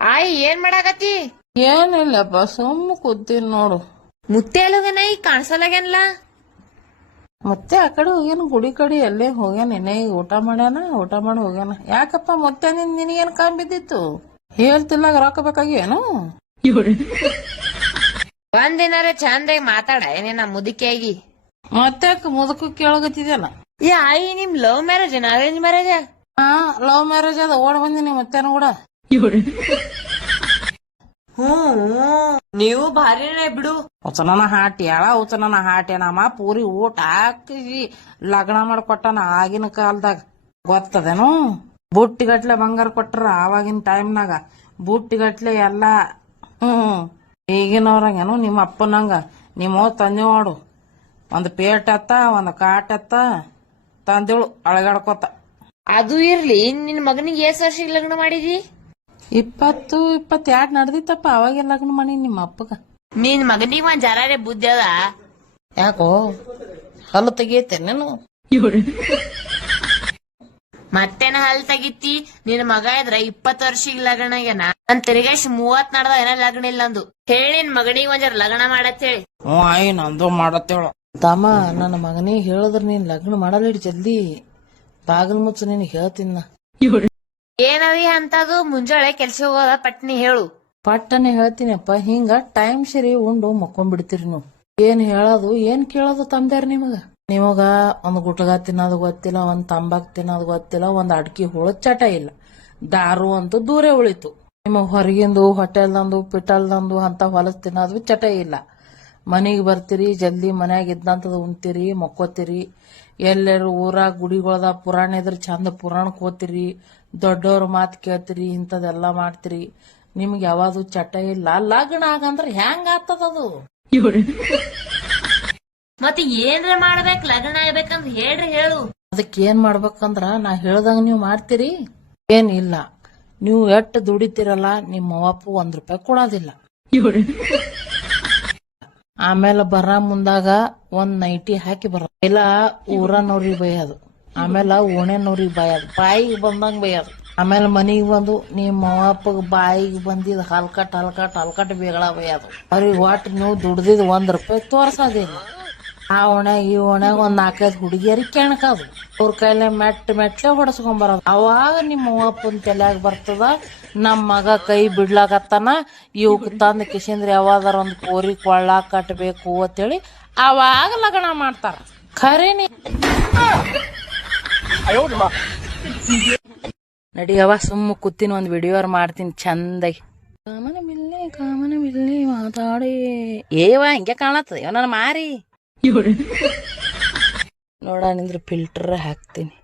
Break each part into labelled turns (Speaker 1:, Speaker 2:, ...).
Speaker 1: ಆಯ್ ಏನ್ ಮಾಡಾಕತ್ತಿ?
Speaker 2: ಏನಿಲ್ಲಪ್ಪ ಸುಮ್ಮ ಕೂತೀನಿ ನೋಡು.
Speaker 1: ಮುತ್ತೆ ಎಲ್ಲೋಗನ ಈಗ ಕಾಣಿಸಲಾಗ್ಯಾನಲ್ಲ?
Speaker 2: ಮತ್ತೆ ಆ ಕಡೆ ಹೋಗ್ಯಾನ ಗುಡಿ ಕಡೆ ಎಲ್ಲೇ ಹೋಗ್ಯಾನ ಇನ್ನೇ ಈಗ ಊಟ ಮಾಡ್ಯಾನ ಊಟ ಮಾಡಿ ಹೋಗ್ಯಾನ. ಯಾಕಪ್ಪ ಮತ್ತೆ ನಿನ್ ನಿನಗೇನ್ ಕಾಮ್ ಬಿದ್ದಿತ್ತು? ಹೇಳ್ತಿಲ್ಲ ರೊಕ್ಕ ಬೇಕಾಗಿವೇನು
Speaker 1: ಒಂದಿನಾರ ಚಂದಾಗಿ ಮಾತಾಡ ಏನೇನ ಮುದುಕಿಯಾಗಿ.
Speaker 2: ಮತ್ತೆ ಮುದಕ ಕೇಳಗತ್ತಿದ್ಯಾನ
Speaker 1: ಏ ಆಯಿ ನಿಮ್ ಲವ್ ಮ್ಯಾರೇಜ್ ಅರೇಂಜ್ ಮ್ಯಾರೇಜ್?
Speaker 2: ಹಾ ಲವ್ ಮ್ಯಾರೇಜ್ ಅದ ಓಡ್ ಬಂದಿನಿ ಮತ್ತೇನು ಕೂಡ.
Speaker 1: ಹ್ಮ್ ನೀವು ಭಾರಿನೇ ಬಿಡು.
Speaker 2: ಉಚನನ ಹಾಟಿ ಹೇಳ ಉಚನನ ಹಾಟಿ ನಮ್ಮ ಪೂರಿ ಊಟ ಹಾಕಿ ಲಗ್ನ ಮಾಡ್ಕೊಟ್ಟನ ಆಗಿನ ಕಾಲದಾಗ. ಗೊತ್ತದೇನು? ಬುಟ್ಟಿಗಟ್ಲೆ ಬಂಗಾರ ಕೊಟ್ರ ಆವಾಗಿನ ಟೈಮ್ನಾಗ. ಬುಟ್ಟಿಗಟ್ಲೆ ಎಲ್ಲ ಹ್ಮ್. ಈಗಿನವ್ರಂಗೇನು ನಿಮ್ಮ ಅಪ್ಪನಂಗ ನಿಮ್ಮ ತಂದೆ ನೋಡು ಒಂದು ಪೇಟ್ ಅತ್ತ ಒಂದು ಕಾಟ್ ಅತ್ತ ತಂದೇಳು ಅಳಗಾಡ್ಕೊತ.
Speaker 1: ಅದು ಇರ್ಲಿ. ನಿನ್ ಮಗನಿಗೆ ಎಷ್ಟು ವರ್ಷ ಲಗ್ನ ಮಾಡಿದಿ?
Speaker 2: ಇಪ್ಪತ್ತು ಇಪ್ಪತ್ತೆರಡು ನಡ್ದಿತ್ತಪ್ಪ ಅವಾಗೆ ಲಗ್ನ ಮಾಡಿ ನಿಮ್ಮ ಅಪ್ಪಗ.
Speaker 1: ನಿನ್ ಮಗನಿಗೆ ಒಂದ್ ಜರಾರೆ ಬುದ್ಧಿ ಅದ?
Speaker 2: ಯಾಕೋ? ಹಲ್ಲು ತೆಗಿಯತ್ತೆ ನಾನು?
Speaker 1: ಮತ್ತೇನ ಹಲ್ ತೆಗಿತಿ? ನಿನ್ ಮಗ ಇದ್ರ ಇಪ್ಪತ್ ವರ್ಷಿಗೆ ಲಗ್ನ ಆಗ್ಯಾನ. ನನ್ ತಿರುಗೇಶ್ ಮೂವತ್ ನಡ್ದ ಏನ ಲಗ್ನ ಇಲ್ಲ ಅಂದು. ಹೇಳಿ ನಿನ್ ಮಗನಿಗೆ ಒಂದ್ ಜರ ಲಗ್ನ ಮಾಡತ್ತೇಳಿ
Speaker 2: ಹ್ಞೂ ಆಯ್ ನಂದು ಮಾಡತ್ತೇಳು ತಮ್ಮ ನನ್ನ ಮಗನಿಗೆ ಹೇಳಿದ್ರ ನೀನ್ ಲಗ್ನ ಮಾಡಲ್ಲ ಜಲ್ದಿ. ಬಾಗಿಲು ಮುಚ್ಚ ನಿನ್ ಹೇಳ್ತೀನಿ ನಾ.
Speaker 1: ಏನದಿ ಅಂತದು ಮುಂಜಾಳೆ ಕೆಲ್ಸ ಹೋಗೋದ, ಪಟ್ನಿ ಹೇಳು.
Speaker 2: ಪಟ್ಟನೆ ಹೇಳ್ತೀನಪ್ಪ, ಹಿಂಗ ಟೈಮ್ ಸರಿ ಉಂಡು ಮಕ್ಕೊಂಡ್ಬಿಡ್ತೀರಿ ನೀವು. ಏನ್ ಹೇಳೋದು, ಏನ್ ಕೇಳೋದು ತಂದ್ಯಾರ ನಿಮಗ? ನಿಮಗ ಒಂದ್ ಗುಟ್ಗ ತಿನ್ನೋದು ಗೊತ್ತಿಲ್ಲ, ಒಂದ್ ತಂಬಾಕ್ ತಿನ್ನೋದು ಗೊತ್ತಿಲ್ಲ, ಒಂದ್ ಅಡ್ಕಿ ಹುಳ ಚಟ ಇಲ್ಲ. ದಾರು ಅಂತೂ ದೂರೇ ಉಳಿತು. ನಿಮಗ್ ಹೊರಗಿಂದು, ಹೋಟೆಲ್ದಂದು, ಪಿಟಲ್ದಂದು ಅಂತ ಹೊಲಸ್ ತಿನ್ನೋದು ಚಟ ಇಲ್ಲ. ಮನೆಗೆ ಬರ್ತೀರಿ, ಜಲ್ದಿ ಮನ್ಯಾಗ ಇದ್ದಂತದ ಉಣ್ತೀರಿ, ಮಕ್ಕೋತೀರಿ. ಎಲ್ಲರೂ ಊರಾಗ ಗುಡಿಗಳದ ಪುರಾಣ ಇದ್ರ ಚಂದ ಪುರಾಣ ಹೋತಿರಿ ದೊಡ್ಡವ್ರ ಮಾತು ಕೇಳ್ತೀರಿ ಇಂಥದೆಲ್ಲ ಮಾಡ್ತೀರಿ. ನಿಮ್ಗೆ ಯಾವಾಗೂ ಚಟ ಇಲ್ಲ. ಲಗ್ನ ಆಗಂದ್ರ ಹೆಂಗ ಆಗ್ತದದು
Speaker 1: ಮತ್ತೆ ಏನ್ರ ಮಾಡ್ಬೇಕು? ಲಗ್ನ ಆಗ್ಬೇಕಂತ ಹೇಳ್ರಿ ಹೇಳು.
Speaker 2: ಅದಕ್ಕೆ ಏನ್ ಮಾಡ್ಬೇಕಂದ್ರ ನಾ ಹೇಳ್ದಂಗ ನೀವು ಮಾಡ್ತೀರಿ. ಏನಿಲ್ಲ ನೀವು ಎಟ್ ದುಡಿತೀರಲ್ಲ ನಿಮ್ಮ ಅವ್ವಪ್ಪು ಒಂದ್ ರೂಪಾಯಿ ಕೊಡೋದಿಲ್ಲ. ಆಮೇಲೆ ಬರ ಮುಂದಾಗ ಒಂದ್ ನೈಟಿ ಹಾಕಿ ಬರ ಇಲ್ಲ ಊರನವ್ರಿಗೆ ಬೈಯೋದು. ಆಮೇಲೆ ಓಣೆನವ್ರಿಗೆ ಬೈಯೋದು ಬಾಯಿಗೆ ಬಂದಂಗ ಬೈಯೋದು ಆಮೇಲೆ ಮನಿಗೆ ಬಂದು ನಿಮ್ಮ ಅವ್ವಪ್ಪಗ ಬಾಯಿಗೆ ಬಂದಿದ್ದು ಹಲ್ಕಟ್ ಹಲ್ಕಟ್ ಹಲ್ಕಟ್ ಬೇಗಳ ಬೈಯೋದು ಅವ್ರಿಗೆ ಒಟ್ಟು ನೀವು ದುಡ್ದಿದ್ದು ಒಂದು ರೂಪಾಯಿ ತೋರ್ಸೋದಿಲ್ಲ. ಆ ಓಣ್ಯಾಗ ಈ ಓಣ್ಯಾಗ ಒಂದು ನಾಲ್ಕೈದು ಹುಡುಗಿಯರಿಗೆ ಕೆಣಕದು. ಅವ್ರ ಕೈಲೆ ಮೆಟ್ಟ ಮೆಟ್ಲೆ ಹೊಡೆಸ್ಕೊಂಬರೋದು. ಅವಾಗ ನಿಮ್ಮ ಅವ್ವಪ್ಪನ ತಲೆಯಾಗ ಬರ್ತದ ನಮ್ಮ ಮಗ ಕೈ ಬಿಡ್ಲಾಕತ್ತಾನ ಇವಕ್ಕೆ ತಂದು ಕಿಶಿಂದ್ರ ಯಾವಾದಾರ ಒಂದು ಕೋರಿ ಕೊಳ್ಳ ಕಟ್ಟಬೇಕು ಅಂತೇಳಿ ಅವಾಗ ಲಗ್ನ ಮಾಡ್ತಾರ. ಖರೇನಿ? ನಡಿಯವ ಸುಮ್ಮ ಕೂತಿನ ಒಂದ್ ವಿಡಿಯೋ ಮಾಡ್ತೀನಿ ಚಂದಾಗಿ. ಕಾಮನ ಬಿಲ್ಲೆ ಕಾಮನ ಬಿಲ್ಲೆ ಮಾತಾಡಿ ಏವ ಹಿಂಗೆ ಕಾಣತ್ತದ? ಇವ ನಾನು ಮಾರಿ. ನೋಡ ನಿಂದ್ರ ಫಿಲ್ಟರ್ ಹಾಕ್ತೀನಿ.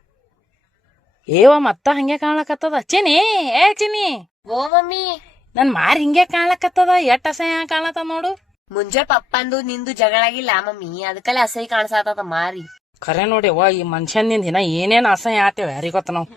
Speaker 2: ಏವ ಮತ್ತ ಹಂಗೆ ಕಾಣಕತ್ತದ? ಚಿನಿ ಏ ಚಿನಿ
Speaker 1: ಓ ಮಮ್ಮಿ.
Speaker 2: ನನ್ ಮಾರಿ ಹಿಂಗೆ ಕಾಣಕತ್ತದ? ಎಟ್ ಅಸಹ್ಯ ಕಾಣತ್ತ ನೋಡು.
Speaker 1: ಮುಂಜೆ ಪಪ್ಪಂದು ನಿಂದು ಜಗಳಾಗಿಲ್ಲ ಮಮ್ಮಿ. ಅದಕ್ಕಲ್ಲ ಅಸಹ್ಯ ಕಾಣಿಸತ್ತದ ಮಾರಿ.
Speaker 2: ಖರೆ ನೋಡಿ ವಾ ಈ ಮನುಷ್ಯನಿಂದ ದಿನ ಏನೇನು ಅಸಹ್ಯ ಆತೇವ ಯಾರಿಗೊತ್ತ ನಾವು?